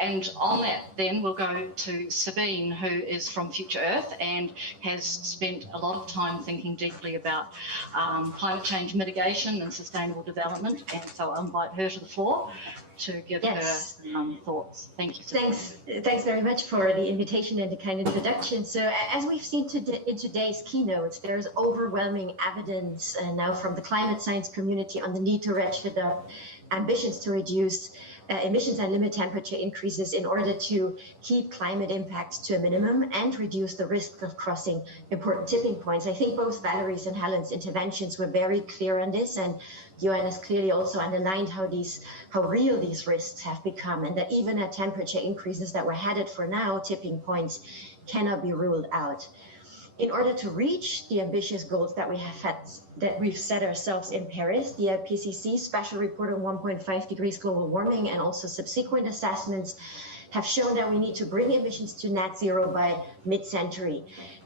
And on that then we'll go to Sabine, who is from Future Earth and has spent a lot of time thinking deeply about climate change mitigation and sustainable development, and so I'll invite her to the floor to give her thoughts. Thank you, Sabine. Thanks very much for the invitation and the kind introduction. So as we've seen in today's keynotes, there's overwhelming evidence now from the climate science community on the need to ratchet up ambitions to reduce emissions and limit temperature increases in order to keep climate impacts to a minimum and reduce the risk of crossing important tipping points. I think both Valerie's and Helen's interventions were very clear on this, and Johannes clearly also underlined how real these risks have become, and that even at temperature increases that we're headed for now, tipping points cannot be ruled out. In order to reach the ambitious goals that we've set ourselves in Paris, the IPCC special report on 1.5 degrees global warming and also subsequent assessments have shown that we need to bring emissions to net zero by mid-century.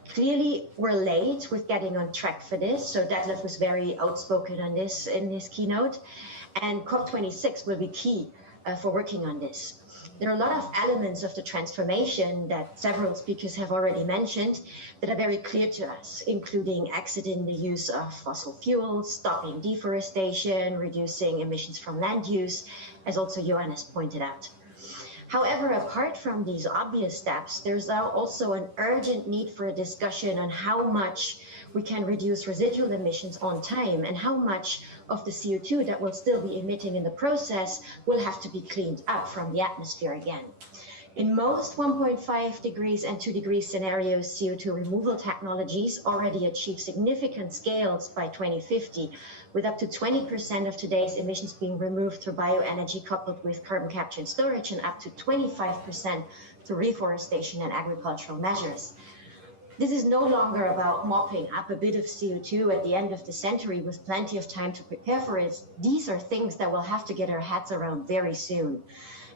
Clearly, we're late with getting on track for this, so Detlef was very outspoken on this in his keynote, and COP26 will be key for working on this. There are a lot of elements of the transformation that several speakers have already mentioned that are very clear to us, including exiting the use of fossil fuels, stopping deforestation, reducing emissions from land use, as also Johannes pointed out. However, apart from these obvious steps, there's now also an urgent need for a discussion on how much we can reduce residual emissions on time and how much of the CO2 that we'll still be emitting in the process will have to be cleaned up from the atmosphere again. In most 1.5 degrees and 2 degrees scenarios, CO2 removal technologies already achieve significant scales by 2050, with up to 20% of today's emissions being removed through bioenergy coupled with carbon capture and storage, and up to 25% through reforestation and agricultural measures. This is no longer about mopping up a bit of CO2 at the end of the century with plenty of time to prepare for it. These are things that we'll have to get our heads around very soon.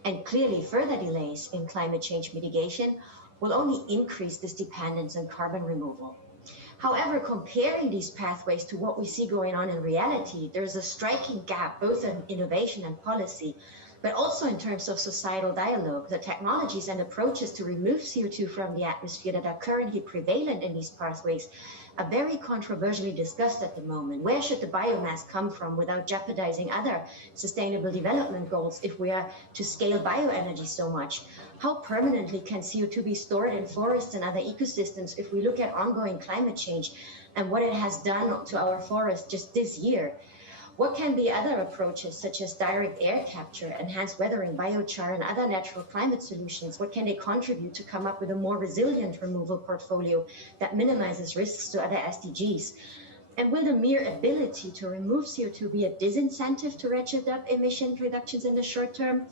And clearly, further delays in climate change mitigation will only increase this dependence on carbon removal. However, comparing these pathways to what we see going on in reality, there's a striking gap both in innovation and policy, but also in terms of societal dialogue. The technologies and approaches to remove CO2 from the atmosphere that are currently prevalent in these pathways are very controversially discussed at the moment. Where should the biomass come from without jeopardizing other sustainable development goals if we are to scale bioenergy so much? How permanently can CO2 be stored in forests and other ecosystems if we look at ongoing climate change and what it has done to our forests just this year? What can be other approaches such as direct air capture, enhanced weathering, biochar, and other natural climate solutions? What can they contribute to come up with a more resilient removal portfolio that minimizes risks to other SDGs? And will the mere ability to remove CO2 be a disincentive to ratchet up emission reductions in the short term?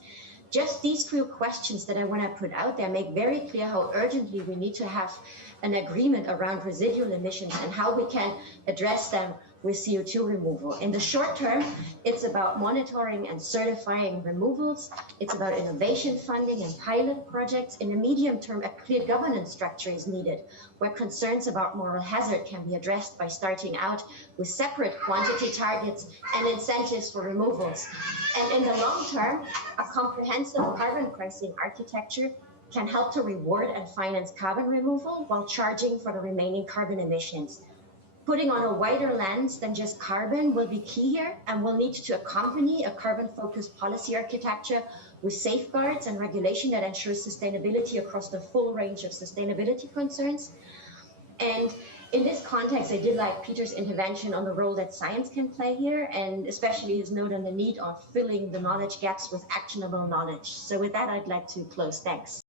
Just these few questions that I want to put out there make very clear how urgently we need to have an agreement around residual emissions and how we can address them with CO2 removal. In the short term, it's about monitoring and certifying removals. It's about innovation funding and pilot projects. In the medium term, a clear governance structure is needed, where concerns about moral hazard can be addressed by starting out with separate quantity targets and incentives for removals. And in the long term, a comprehensive carbon pricing architecture can help to reward and finance carbon removal while charging for the remaining carbon emissions. Putting on a wider lens than just carbon will be key here, and will need to accompany a carbon-focused policy architecture with safeguards and regulation that ensures sustainability across the full range of sustainability concerns. And in this context, I did like Peter's intervention on the role that science can play here, and especially his note on the need of filling the knowledge gaps with actionable knowledge. So with that, I'd like to close. Thanks.